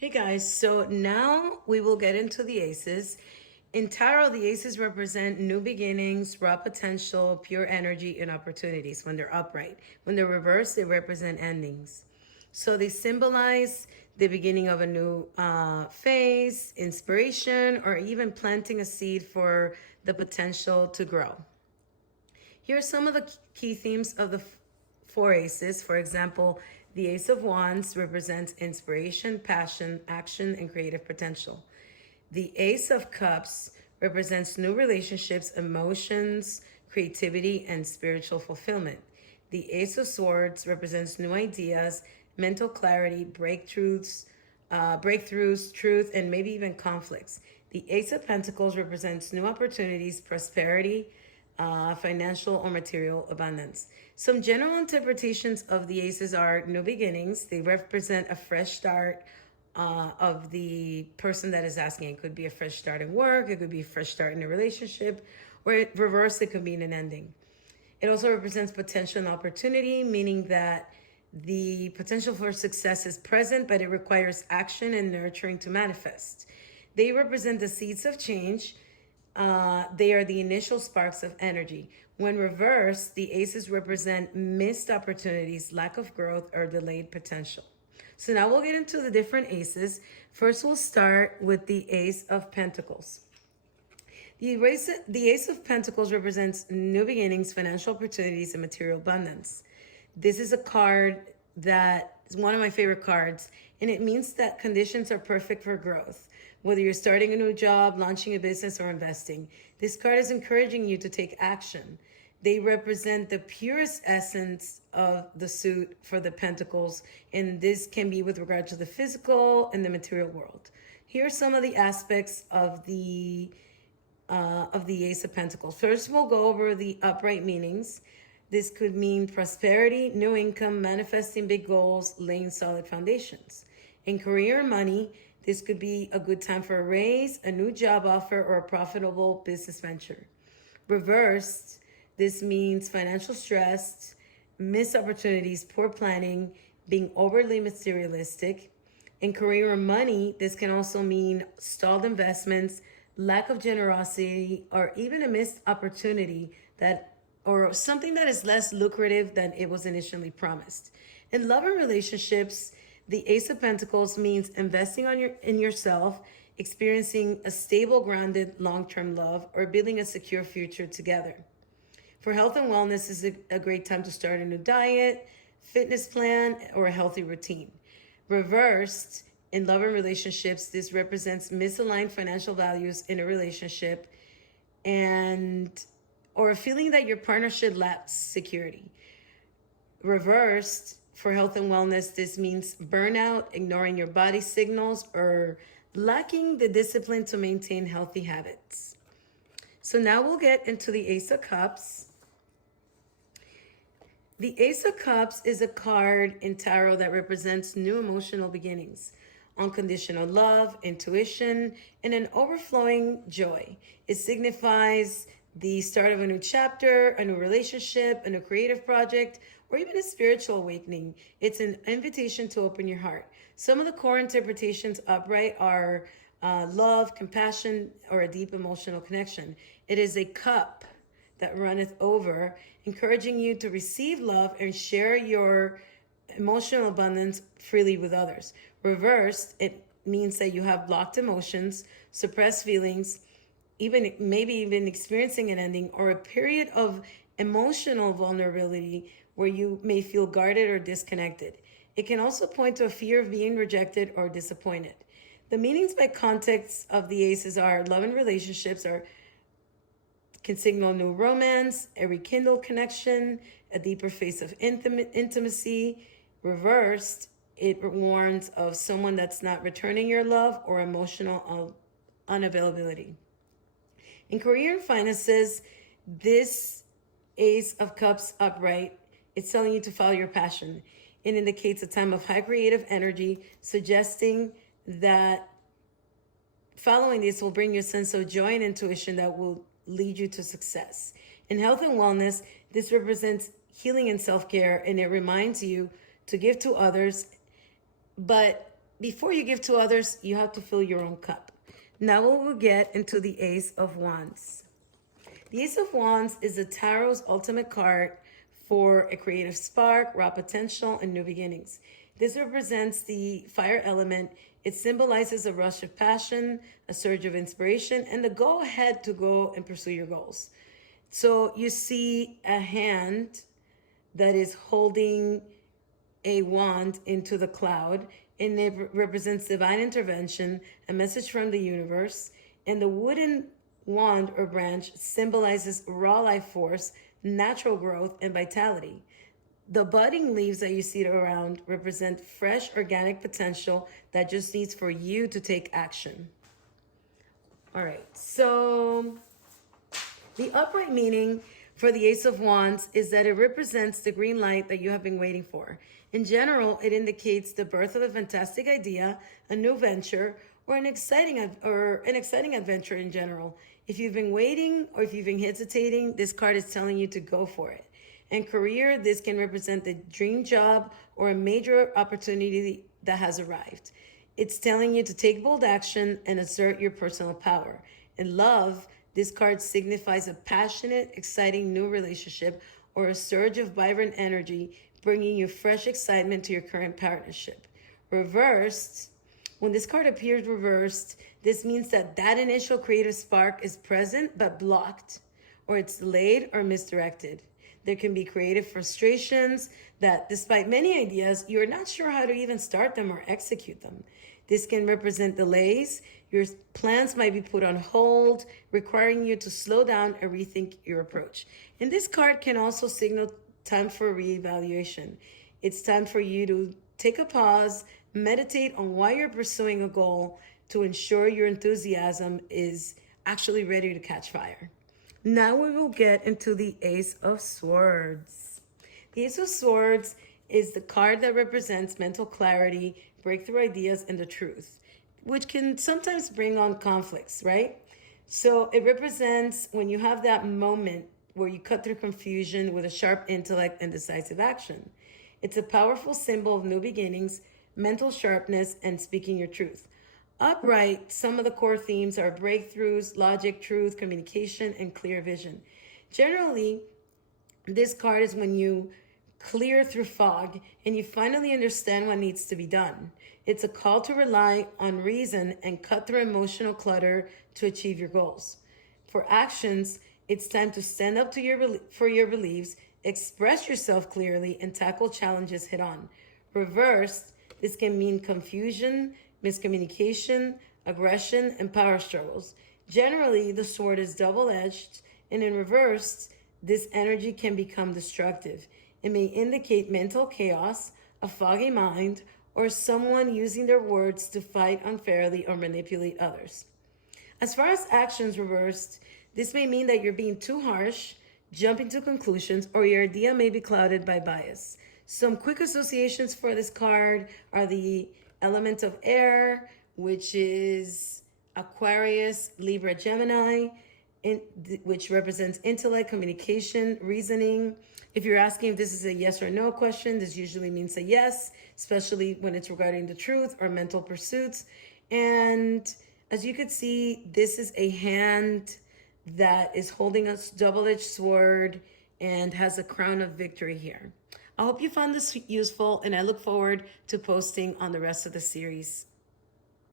Hey guys, so now we will get into the aces. In tarot, the aces represent new beginnings, raw potential, pure energy, and opportunities when they're upright. When they're reversed, they represent endings. So they symbolize the beginning of a new phase, inspiration, or even planting a seed for the potential to grow. Here are some of the key themes of the four aces. For example, the Ace of Wands represents inspiration, passion, action, and creative potential. The Ace of Cups represents new relationships, emotions, creativity, and spiritual fulfillment. The Ace of Swords represents new ideas, mental clarity, breakthroughs, truth, and maybe even conflicts. The Ace of Pentacles represents new opportunities, prosperity, financial or material abundance. Some general interpretations of the aces are new beginnings. They represent a fresh start of the person that is asking. It could be a fresh start in work, it could be a fresh start in a relationship, or reverse, it could be in an ending. It also represents potential and opportunity, meaning that the potential for success is present, but it requires action and nurturing to manifest. They represent the seeds of change. They are the initial sparks of energy. When reversed, the aces represent missed opportunities, lack of growth, or delayed potential. So now we'll get into the different aces. First, we'll start with the Ace of Pentacles. The Ace of Pentacles represents new beginnings, financial opportunities, and material abundance. This is a card that is one of my favorite cards, and it means that conditions are perfect for growth. Whether you're starting a new job, launching a business, or investing, this card is encouraging you to take action. They represent the purest essence of the suit for the pentacles, and this can be with regard to the physical and the material world. Here are some of the aspects of the Ace of Pentacles. First, we'll go over the upright meanings. This could mean prosperity, new income, manifesting big goals, laying solid foundations. In career and money, this could be a good time for a raise, a new job offer, or a profitable business venture. Reversed, this means financial stress, missed opportunities, poor planning, being overly materialistic. In career or money, this can also mean stalled investments, lack of generosity, or even a missed opportunity or something that is less lucrative than it was initially promised. In love and relationships, the Ace of Pentacles means investing in yourself, experiencing a stable, grounded, long-term love, or building a secure future together. For health and wellness, is a great time to start a new diet, fitness plan, or a healthy routine. Reversed, in love and relationships, this represents misaligned financial values in a relationship or a feeling that your partnership lacks security. Reversed, for health and wellness, this means burnout, ignoring your body signals, or lacking the discipline to maintain healthy habits. So now we'll get into the Ace of Cups. The Ace of Cups is a card in tarot that represents new emotional beginnings, unconditional love, intuition, and an overflowing joy. It signifies the start of a new chapter, a new relationship, a new creative project, or even a spiritual awakening. It's an invitation to open your heart. Some of the core interpretations upright are love, compassion, or a deep emotional connection. It is a cup that runneth over, encouraging you to receive love and share your emotional abundance freely with others. Reversed, it means that you have blocked emotions, suppressed feelings, maybe even experiencing an ending or a period of emotional vulnerability where you may feel guarded or disconnected. It can also point to a fear of being rejected or disappointed. The meanings by context of the aces are love and relationships can signal new romance, a rekindled connection, a deeper phase of intimacy. Reversed, it warns of someone that's not returning your love or emotional unavailability. In career and finances, this Ace of Cups upright, it's telling you to follow your passion. It indicates a time of high creative energy, suggesting that following this will bring you a sense of joy and intuition that will lead you to success. In health and wellness, this represents healing and self-care, and it reminds you to give to others, but before you give to others, you have to fill your own cup. Now we will get into the Ace of Wands. The Ace of Wands is the tarot's ultimate card for a creative spark, raw potential, and new beginnings. This represents the fire element. It symbolizes a rush of passion, a surge of inspiration, and the go ahead to go and pursue your goals. So you see a hand that is holding a wand into the cloud, and it represents divine intervention, a message from the universe. And the wooden wand or branch symbolizes raw life force, natural growth, and vitality. The budding leaves that you see around represent fresh organic potential that just needs for you to take action. All right, so the upright meaning for the Ace of Wands is that it represents the green light that you have been waiting for. In general, it indicates the birth of a fantastic idea, a new venture, or an exciting adventure in general. If you've been waiting or if you've been hesitating, this card is telling you to go for it. In career, this can represent the dream job or a major opportunity that has arrived. It's telling you to take bold action and assert your personal power. In love, this card signifies a passionate, exciting new relationship or a surge of vibrant energy, bringing you fresh excitement to your current partnership. Reversed, when this card appears reversed, this means that initial creative spark is present but blocked, or it's delayed or misdirected. There can be creative frustrations that, despite many ideas, you're not sure how to even start them or execute them. This can represent delays. Your plans might be put on hold, requiring you to slow down and rethink your approach. And this card can also signal time for reevaluation. It's time for you to take a pause, meditate on why you're pursuing a goal to ensure your enthusiasm is actually ready to catch fire. Now we will get into the Ace of Swords. The Ace of Swords is the card that represents mental clarity, breakthrough ideas, and the truth, which can sometimes bring on conflicts, right? So it represents when you have that moment where you cut through confusion with a sharp intellect and decisive action. It's a powerful symbol of new beginnings, mental sharpness, and speaking your truth. Upright, some of the core themes are breakthroughs, logic, truth, communication, and clear vision. Generally, this card is when you clear through fog and you finally understand what needs to be done. It's a call to rely on reason and cut through emotional clutter to achieve your goals. For actions, it's time to stand up to for your beliefs, express yourself clearly, and tackle challenges head on. Reversed, this can mean confusion, miscommunication, aggression, and power struggles. Generally, the sword is double-edged, and in reversed, this energy can become destructive. It may indicate mental chaos, a foggy mind, or someone using their words to fight unfairly or manipulate others. As far as actions reversed, this may mean that you're being too harsh, jumping to conclusions, or your idea may be clouded by bias. Some quick associations for this card are the element of air, which is Aquarius, Libra, Gemini, which represents intellect, communication, reasoning. If you're asking if this is a yes or no question, this usually means a yes, especially when it's regarding the truth or mental pursuits. And as you can see, this is a hand that is holding a double-edged sword and has a crown of victory here. I hope you found this useful, and I look forward to posting on the rest of the series.